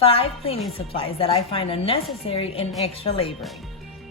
5 cleaning supplies that I find unnecessary and extra laboring.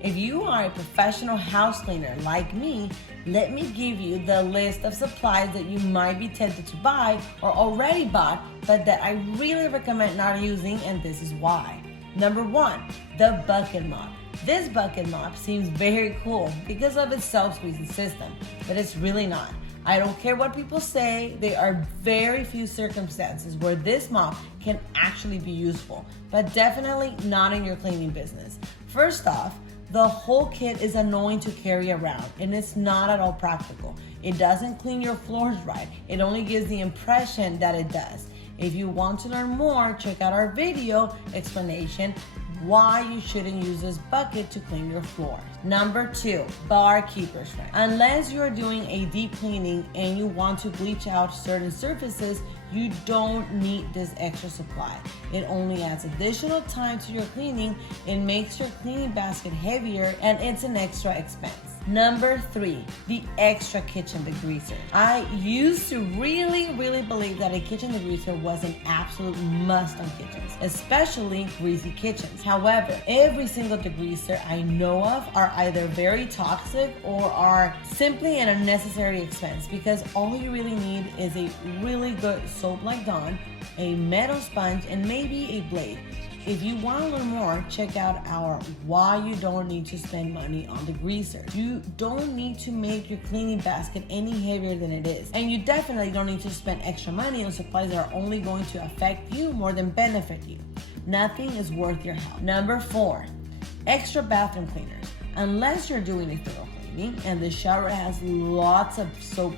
If you are a professional house cleaner like me, let me give you the list of supplies that you might be tempted to buy or already bought, but that I really recommend not using, and this is why. Number 1, the bucket mop. This bucket mop seems very cool because of its self-squeezing system, but it's really not. I don't care what people say, there are very few circumstances where this mop can actually be useful, but definitely not in your cleaning business. First off, the whole kit is annoying to carry around and it's not at all practical. It doesn't clean your floors right, it only gives the impression that it does. If you want to learn more, check out our video explanation why you shouldn't use this bucket to clean your floor. Number 2, barkeeper's friend. Unless you're doing a deep cleaning and you want to bleach out certain surfaces, you don't need this extra supply. It only adds additional time to your cleaning, it makes your cleaning basket heavier, and it's an extra expense. Number 3, the extra kitchen degreaser. I used to really believe that a kitchen degreaser was an absolute must on kitchens, especially greasy kitchens. However, every single degreaser I know of are either very toxic or are simply an unnecessary expense, because all you really need is a really good soap like Dawn, a metal sponge, and maybe a blade. If you want to learn more, check out our why you don't need to spend money on degreasers. You don't need to make your cleaning basket any heavier than it is. And you definitely don't need to spend extra money on supplies that are only going to affect you more than benefit you. Nothing is worth your help. Number 4, extra bathroom cleaners. Unless you're doing a thorough cleaning and the shower has lots of soap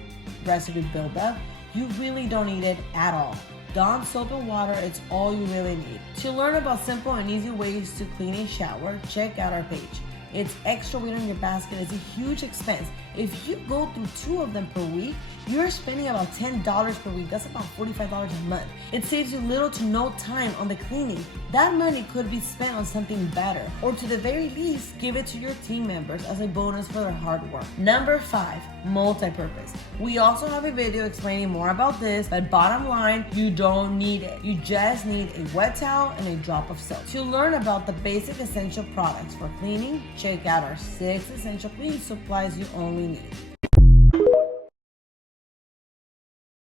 residue buildup, you really don't need it at all. Dawn soap and water, it's all you really need. To learn about simple and easy ways to clean a shower, check out our page. It's extra weight on your basket, it's a huge expense. If you go through 2 of them per week, you're spending about $10 per week. That's about $45 a month. It saves you little to no time on the cleaning. That money could be spent on something better, or to the very least, give it to your team members as a bonus for their hard work. Number 5, multi-purpose. We also have a video explaining more about this, but bottom line, you don't need it. You just need a wet towel and a drop of soap. To learn about the basic essential products for cleaning, check out our 6 essential cleaning supplies you only need.